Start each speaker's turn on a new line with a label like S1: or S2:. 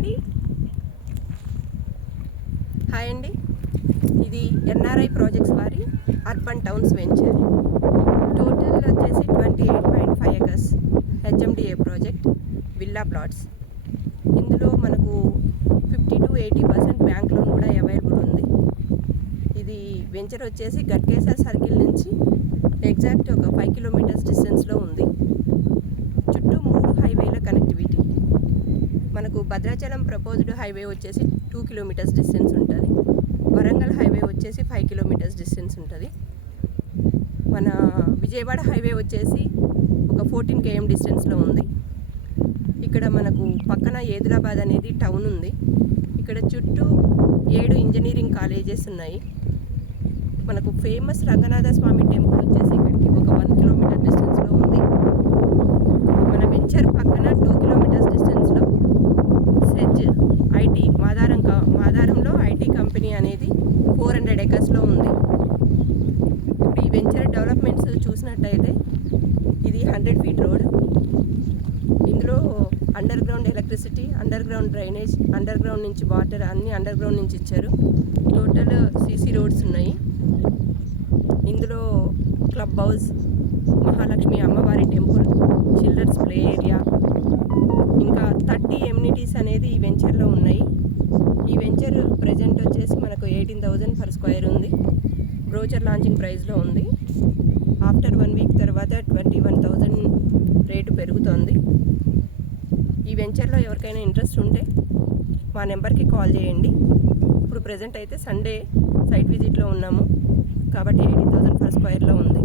S1: అండి. హాయ్ అండి. ఇది ఎన్ఆర్ఐ ప్రాజెక్ట్స్ వారి అర్బన్ టౌన్స్ వెంచర్. టోటల్ వచ్చేసి twenty eight point five acres HMDA project villa plots. ఇందులో మనకు fifty to eighty percent bank loan కూడా అవైలబుల్ ఉంది. ఇది వెంచర్ వచ్చేసి గట్కేసర్ సర్కిల్ నుంచి ఎగ్జాక్ట్ ఒక ఫైవ్ కిలోమీటర్స్ డిస్టెన్స్లో ఉంది. చుట్టూ మూడు హైవేల కనెక్టివిటీ. మనకు భద్రాచలం ప్రపోజ్డ్ హైవే వచ్చేసి టూ కిలోమీటర్స్ డిస్టెన్స్ ఉంటుంది. వరంగల్ హైవే వచ్చేసి ఫైవ్ కిలోమీటర్స్ డిస్టెన్స్ ఉంటుంది. మన విజయవాడ హైవే వచ్చేసి ఒక ఫోర్టీన్ కేఎం డిస్టెన్స్లో ఉంది. ఇక్కడ మనకు పక్కన ఏదిలాబాద్ అనేది టౌన్ ఉంది. ఇక్కడ చుట్టూ ఏడు ఇంజనీరింగ్ కాలేజెస్ ఉన్నాయి. మనకు ఫేమస్ రంగనాథ స్వామి టెంపుల్ వచ్చేసి ఇక్కడికి ఒక వన్ కిలోమీటర్ డిస్టెన్స్లో ఉంది మన వెంచర్ పక్కన టూ కిలోమీటర్స్ డిస్టెన్స్లో సెజ్ ఐటీ మాదారం క- మాదారంలో ఐటీ కంపెనీ అనేది ఫోర్ హండ్రెడ్ ఎకర్స్లో ఉంది. ఇప్పుడు ఈ వెంచర్ డెవలప్మెంట్స్ చూసినట్టయితే ఇది హండ్రెడ్ ఫీట్ రోడ్. ఇందులో underground electricity underground drainage underground నుంచి వాటర్ అన్ని అండర్ గ్రౌండ్ నుంచి ఇచ్చారు. టోటల్ సీసీ రోడ్స్ ఉన్నాయి. ఇందులో క్లబ్ హౌస్ మహాలక్ష్మి అమ్మవారి టెంపుల్ చిల్డ్రన్స్ ప్లే ఏరియా ఇంకా థర్టీ ఎమ్యూనిటీస్ అనేది ఈ వెంచర్లో ఉన్నాయి ఈ వెంచర్ ప్రజెంట్ వచ్చేసి మనకు ఎయిటీన్ థౌజండ్ పర్ స్క్వేర్ ఉంది. బ్రోచర్ లాంచింగ్ ప్రైస్లో ఉంది. ఆఫ్టర్ వన్ వీక్ తర్వాత ట్వంటీ వన్ థౌజండ్ రేటు పెరుగుతోంది. ఈ వెంచర్లో ఎవరికైనా ఇంట్రెస్ట్ ఉంటే మా నెంబర్కి కాల్ చేయండి. ఇప్పుడు ప్రజెంట్ అయితే సండే సైట్ విజిట్లో ఉన్నాము. కాబట్టి ఎయిటీన్ థౌజండ్ పర్ స్క్వేర్లో ఉంది.